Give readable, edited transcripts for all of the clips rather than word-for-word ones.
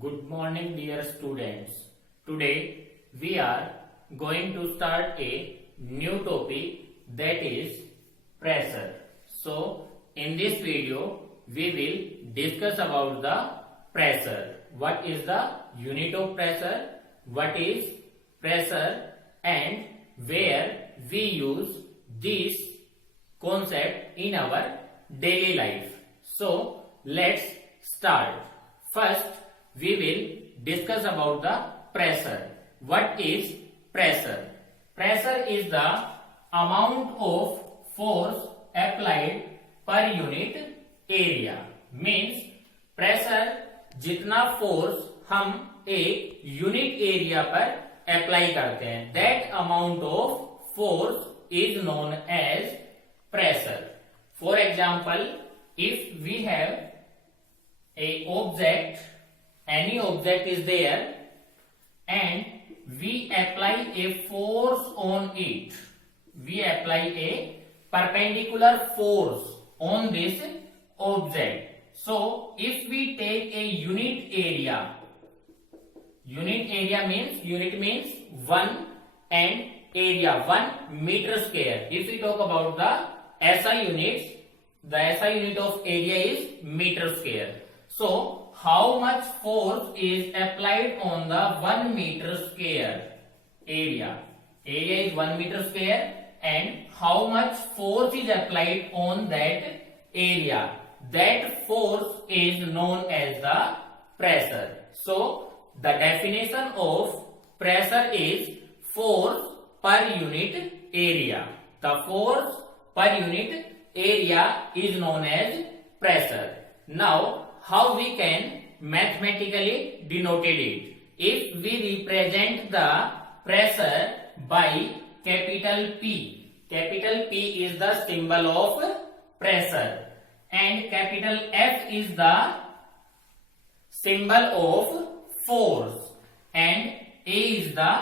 Good morning, dear students. Today we are going to start a new topic, that is pressure. So, in this video, we will discuss about the pressure. What is the unit of pressure? What is pressure? And where we use this concept in our daily life. So, let's start. First, we will discuss about the pressure. What is pressure? Pressure is the amount of force applied per unit area. Means pressure जितना force हम एक unit area पर apply करते हैं, that amount of force is known as pressure. For example, if we have a object, any object is there and we apply a force on it, we apply a perpendicular force on this object. So if we take a unit area means, unit means 1 and area 1 meter square. If we talk about the SI units, the SI unit of area is meter square. So how much force is applied on the 1 meter square area? Area is 1 meter square, and how much force is applied on that area? That force is known as the pressure. So the definition of pressure is force per unit area. The force per unit area is known as pressure. Now, how we can mathematically denote it? If we represent the pressure by capital P is the symbol of pressure, and capital F is the symbol of force, and A is the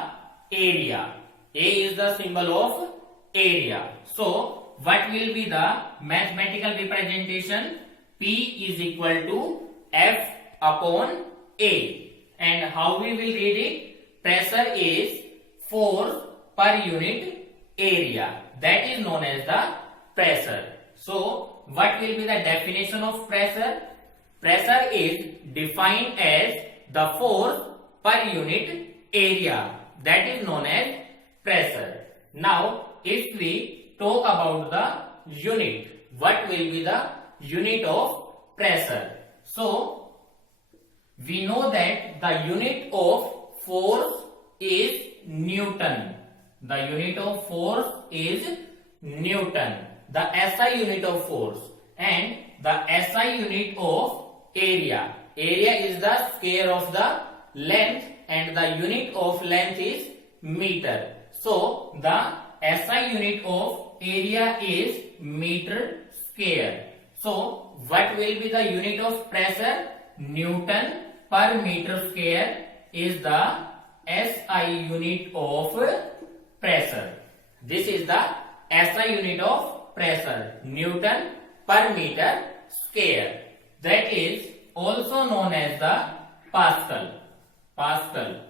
area. A is the symbol of area. So, what will be the mathematical representation? P is equal to F upon A. And how we will read it? Pressure is force per unit area. That is known as the pressure. So, what will be the definition of pressure? Pressure is defined as the force per unit area. That is known as pressure. Now, if we talk about the unit, what will be the unit of pressure? So, we know that the unit of force is Newton. The unit of force is Newton. The SI unit of force, and the SI unit of area. Area is the square of the length, and the unit of length is meter. So the SI unit of area is meter square. So what will be the unit of pressure? Newton per meter square is the SI unit of pressure. This is the SI unit of pressure, Newton per meter square. That is also known as the Pascal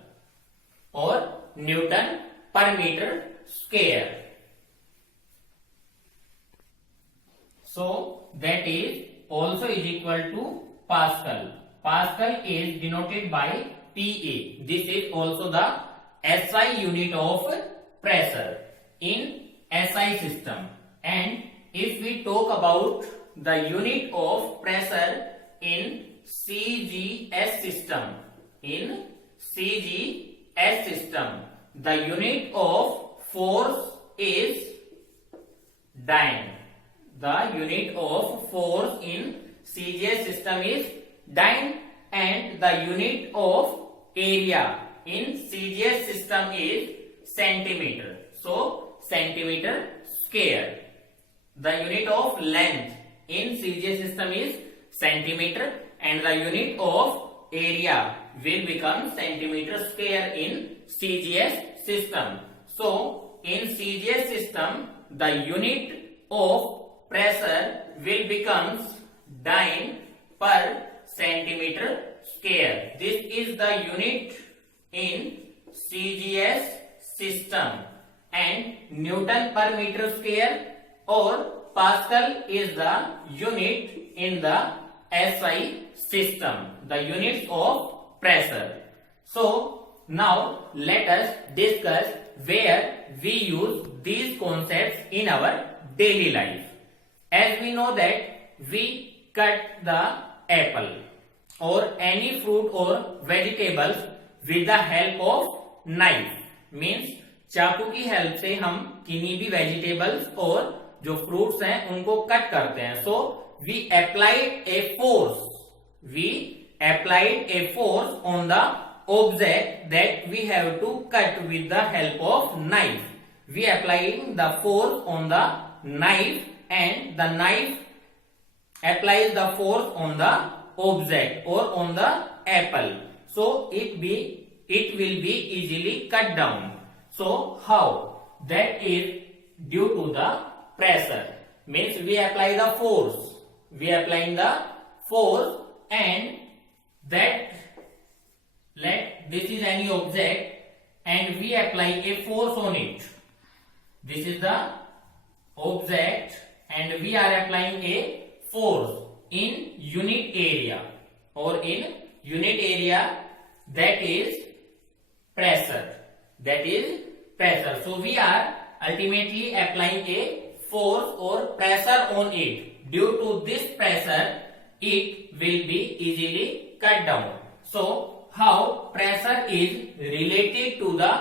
or Newton per meter square. So that is also is equal to Pascal. Pascal is denoted by PA. This is also the SI unit of pressure in SI system. And if we talk about the unit of pressure in CGS system, the unit of force is dyne. The unit of force in CGS system is dyne, and the unit of area in CGS system is centimeter. So, centimeter square. The unit of length in CGS system is centimeter, and the unit of area will become centimeter square in CGS system. So, in CGS system, the unit of pressure will becomes dyne per centimeter square. This is the unit in CGS system, and Newton per meter square or Pascal is the unit in the SI system, the units of pressure. So now let us discuss where we use these concepts in our daily life. As we know that we cut the apple or any fruit or vegetables with the help of knife, means चाकू की help से हम किन्हीं भी vegetables और जो fruits हैं उनको कट करते हैं. So we applied a force on the object that we have to cut with the help of knife. We applying the force on the knife and the knife applies the force on the object or on the apple. So it will be easily cut down. So how? That is due to the pressure. Means we apply the force. We applying the force, and that this is any object and we apply a force on it. This is the object and we are applying a force in unit area or in unit area, that is pressure. So we are ultimately applying a force or pressure on it. Due to this pressure, it will be easily cut down. So how pressure is related to the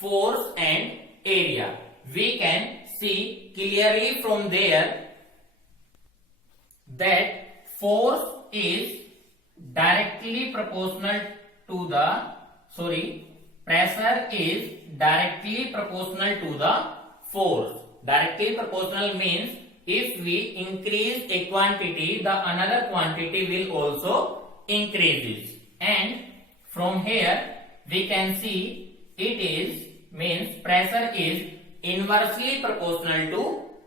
force and area? We can see clearly from there that force is directly proportional to pressure is directly proportional to the force. Directly proportional means if we increase a quantity, the another quantity will also increases. And from here we can see it is means pressure is inversely proportional to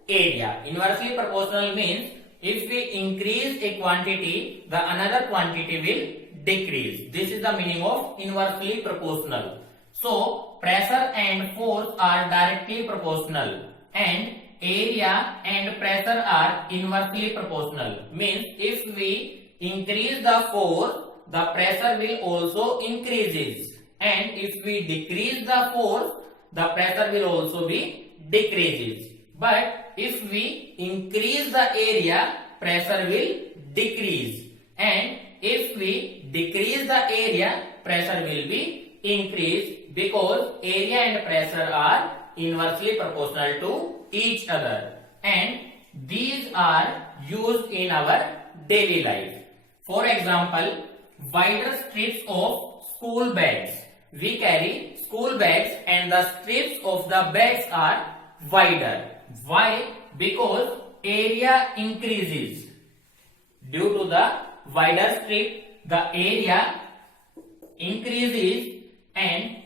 area. Inversely proportional means if we increase a quantity, the another quantity will decrease. This is the meaning of inversely proportional. So pressure and force are directly proportional and area and pressure are inversely proportional. Means if we increase the force, the pressure will also increases, and if we decrease the force, the pressure will also be decreases. But if we increase the area, pressure will decrease, and if we decrease the area, pressure will be increased, because area and pressure are inversely proportional to each other, and these are used in our daily life. For example, wider strips of school bags. We carry school bags and the strips of the bags are wider. Why? Because area increases. Due to the wider strip, the area increases and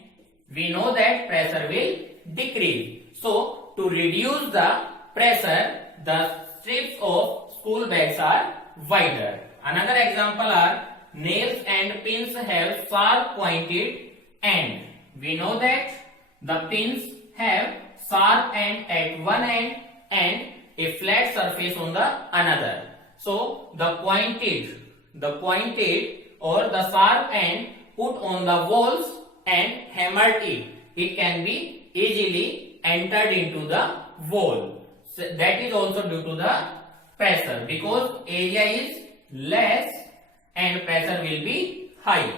we know that pressure will decrease. So to reduce the pressure, the strips of school bags are wider. Another example are nails and pins have sharp pointed end. We know that the pins have sharp end at one end and a flat surface on the another. So the pointed or the sharp end put on the walls and hammered it can be easily entered into the wall. So that is also due to the pressure, because area is less and pressure will be high.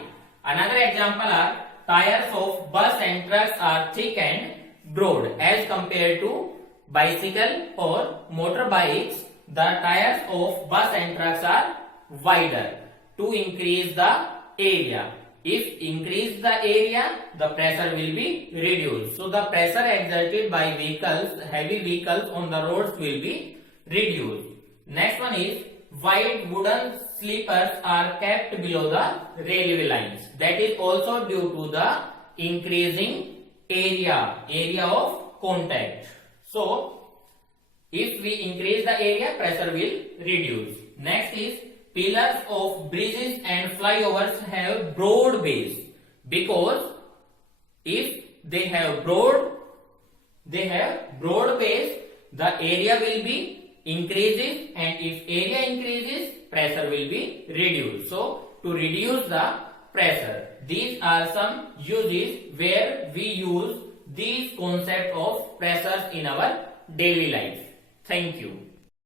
Another example are tires of bus and trucks are thick and broad as compared to bicycle or motorbikes. The tires of bus and trucks are wider to increase the area. If increase the area, the pressure will be reduced. So the pressure exerted by vehicles, heavy vehicles on the roads will be reduced. Next one is wide wooden sleepers are kept below the railway lines. That is also due to the increasing area of contact. So if we increase the area, pressure will reduce. Next is pillars of bridges and flyovers have broad base, because if they have broad base, the area will be increases, and if area increases, pressure will be reduced. So to reduce the pressure, these are some uses where we use these concept of pressures in our daily life. Thank you.